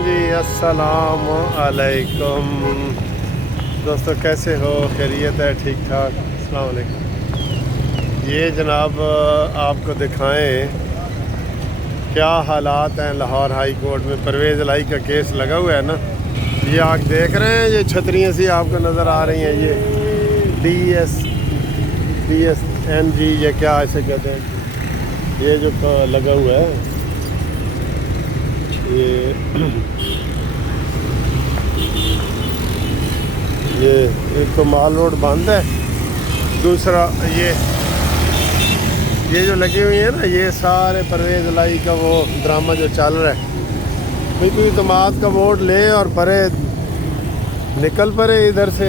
जी, अस्सलाम अलैकुम दोस्तों, कैसे हो? खैरियत है? ठीक ठाक। अस्सलाम वालेकुम। ये जनाब आपको दिखाएं क्या हालात हैं लाहौर हाई कोर्ट में। परवेज़ इलाही का केस लगा हुआ है ना। ये आप देख रहे हैं, ये छतरियाँ सी आपको नज़र आ रही हैं। ये DSNG ये क्या ऐसे कहते हैं, ये जो लगा हुआ है ये एक तो माल रोड बंद है, दूसरा ये जो लगी हुई है ना, ये सारे परवेज़ इलाही का वो ड्रामा जो चल रहा है। भाई कोई तमाद का वोट ले और परे निकल पड़े इधर से।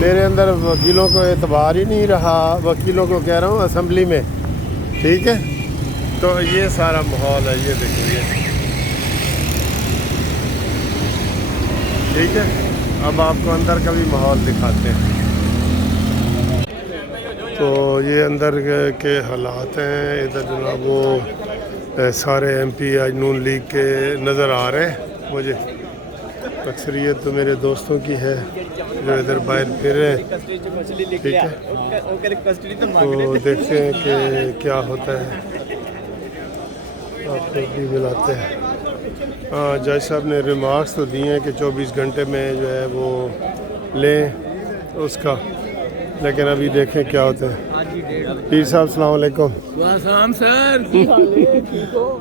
तेरे अंदर वकीलों को एतबार ही नहीं रहा, वकीलों को कह रहा हूँ असेंबली में, ठीक है। तो ये सारा माहौल है, ये देखो ये, ठीक है। अब आपको अंदर का भी माहौल दिखाते हैं। तो ये अंदर के हालात हैं। इधर जनाब वो सारे MP आज नून लीग के नज़र आ रहे हैं मुझे। अक्सरियत तो मेरे दोस्तों की है जो इधर बाहर फिर रहे हैं, ठीक है। तो देखते हैं कि क्या होता है, आपको भी मिलाते हैं। हाँ, जज साहब ने रिमार्क्स तो दिए हैं कि 24 घंटे में जो है वो लें उसका, लेकिन अभी देखें क्या होता है। पीर साहब अस्सलाम वालेकुम। वालेकुम सर।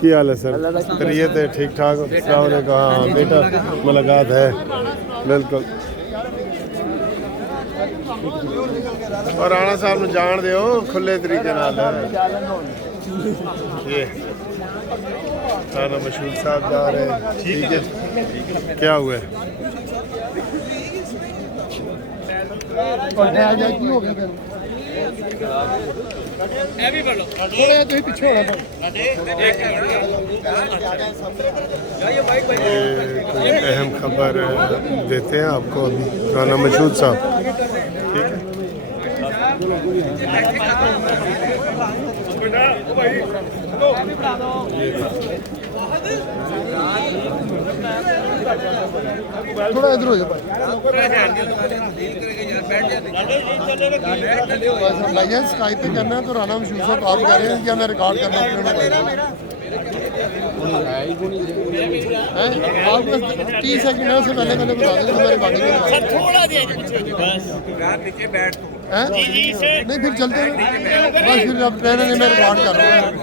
क्या हाल है सर? खैरियत है? ठीक ठाक। अस्सलाम वालेकुम। हाँ बेटा, मुलाकात है बिल्कुल। और राणा साहब ने जान दो खुले तरीके नाल ये राणा मशहूर साहब जा रहे हैं, ठीक है। क्या हुआ है? अहम खबर देते हैं आपको अभी, राणा मशहूर साहब, ठीक है। थोड़ा इधर हो जाओ भाईजान। स्काइप पे करना है तो राणा मशहूर साहब कॉल कर रहे हैं या मैं रिकॉर्ड करना आप 30 सेकंड है, उससे पहले पहले बता दें हमारे बाकी नहीं फिर चलते हैं बस। फिर अब ट्रेनर ने मैं रिकॉर्ड कर रहा हूँ।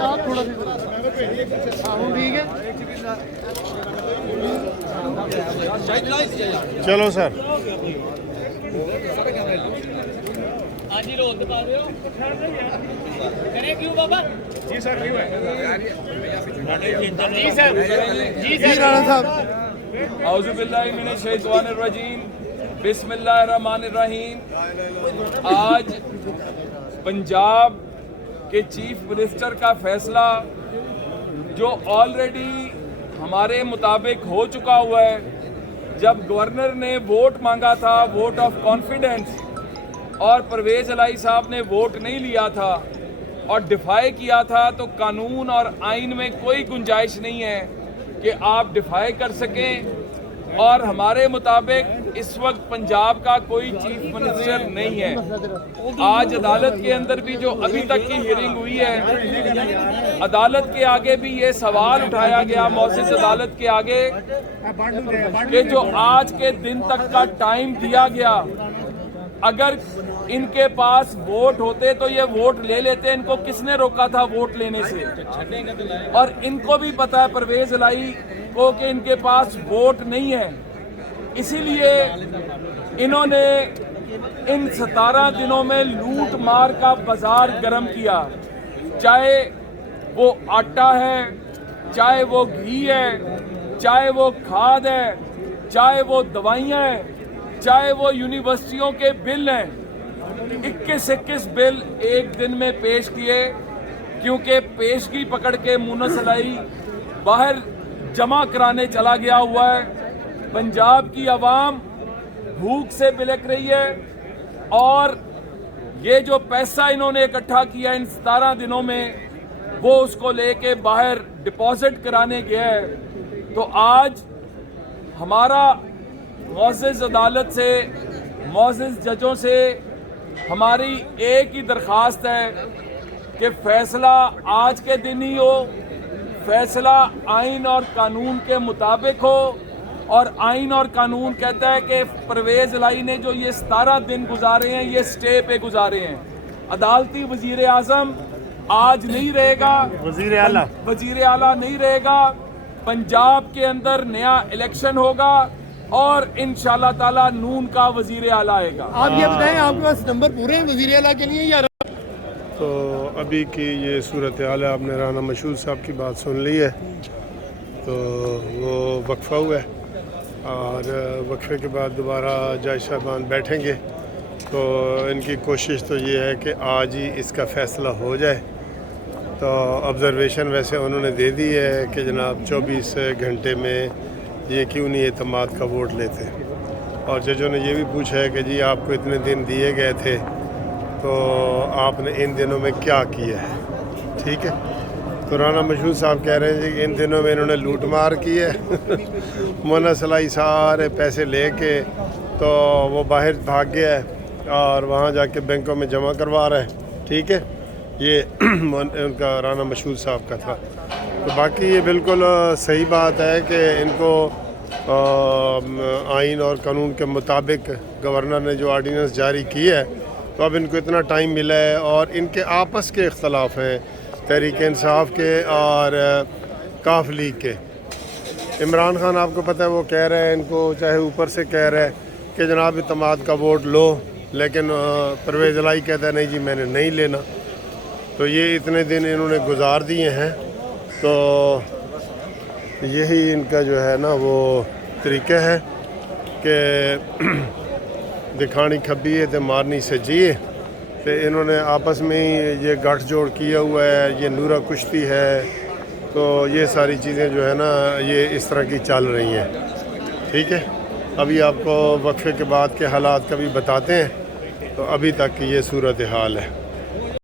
आप थोड़ा ठीक है, चलो सर। क्यों बाबा? जी सर, क्यों है? जी सर, जी सर। राणा साहब औज़ु बिल्लाहि मिनश शैतानिर रजीम, बिस्मिल्लाहिर्रहमानिर रहीम। आज पंजाब के चीफ मिनिस्टर का फैसला जो ऑलरेडी हमारे मुताबिक हो चुका हुआ है, जब गवर्नर ने वोट मांगा था, वोट ऑफ कॉन्फिडेंस, और परवेज़ इलाही साहब ने वोट नहीं लिया था और डिफाई किया था, तो कानून और आइन में कोई गुंजाइश नहीं है कि आप डिफाई कर सकें। और हमारे मुताबिक इस वक्त पंजाब का कोई चीफ मिनिस्टर नहीं है। आज अदालत के अंदर भी जो अभी तक की हियरिंग हुई है, अदालत के आगे भी ये सवाल उठाया गया, मौसिस अदालत के आगे, कि जो आज के दिन तक का टाइम दिया गया, अगर इनके पास वोट होते तो ये वोट ले लेते। इनको किसने रोका था वोट लेने से? और इनको भी पता है परवेज़ इलाही को कि इनके पास वोट नहीं है, इसीलिए इन्होंने इन 17 दिनों में लूट मार का बाजार गर्म किया। चाहे वो आटा है, चाहे वो घी है, चाहे वो खाद है, चाहे वो दवाइयाँ हैं, चाहे वो यूनिवर्सिटियों के बिल हैं। 21 बिल एक दिन में पेश किए, क्योंकि पेशगी पकड़ के मुनस इलाही बाहर जमा कराने चला गया हुआ है। पंजाब की आवाम भूख से बिलख रही है और ये जो पैसा इन्होंने इकट्ठा किया इन 17 दिनों में वो उसको लेके बाहर डिपॉजिट कराने गया है। तो आज हमारा मुअज़्ज़ज़ अदालत से, मुअज़्ज़ज़ जजों से हमारी एक ही दरख्वास्त है कि फ़ैसला आज के दिन ही हो, फ़ैसला आइन और कानून के मुताबिक हो। और आइन और कानून कहता है कि परवेज़ इलाही ने जो ये 17 दिन गुजारे हैं ये स्टे पे गुजारे हैं। अदालती वज़ीर आज़म आज नहीं रहेगा, वज़ीर आला नहीं रहेगा। पंजाब के अंदर नया इलेक्शन होगा और इंशाअल्लाह ताला नून का वज़ीर आला आएगा। आप ये बताएं, आपके पास नंबर पूरे हैं वज़ीर आला के लिए या? तो अभी की ये सूरत हाल है, आपने राना मशहूद साहब की बात सुन ली है, तो वो वक्फा हुआ है और वक्फे के बाद दोबारा जज साहबान बैठेंगे। तो इनकी कोशिश तो ये है कि आज ही इसका फ़ैसला हो जाए। तो ऑब्ज़र्वेशन वैसे उन्होंने दे दी है कि जनाब 24 घंटे में ये क्यों नहीं एतमाद का वोट लेते। और जजों ने ये भी पूछा है कि जी आपको इतने दिन दिए गए थे तो आपने इन दिनों में क्या किया है। ठीक है, तो राना मशहूद साहब कह रहे हैं जी कि इन दिनों में इन्होंने लूट मार की है मोना सलाई सारे पैसे लेके तो वो बाहर भाग गया है और वहाँ जाके बैंकों में जमा करवा रहा है। ठीक है, ये उनका राना मशहूद साहब का था। तो बाकी ये बिल्कुल सही बात है कि इनको आइन और कानून के मुताबिक गवर्नर ने जो आर्डीनेंस जारी किया है तो अब इनको इतना टाइम मिला है और इनके आपस के इख्तलाफ हैं तहरीक इंसाफ के और काफ लीग के। इमरान खान आपको पता है वो कह रहे हैं, इनको चाहे ऊपर से कह रहे हैं कि जनाब इत्तेमाद का वोट लो, लेकिन परवेज़ इलाही कहता है नहीं जी मैंने नहीं लेना। तो ये इतने दिन इन्होंने गुजार दिए हैं। तो यही इनका जो है ना वो तरीका है कि दिखानी खब्बी है तो मारनी सज्जी है। तो इन्होंने आपस में ही ये गठजोड़ किया हुआ है, ये नूरा कुश्ती है। तो ये सारी चीज़ें जो है ना ये इस तरह की चल रही हैं। ठीक है, अभी आपको वक्फे के बाद के हालात कभी बताते हैं। तो अभी तक की ये सूरत हाल है।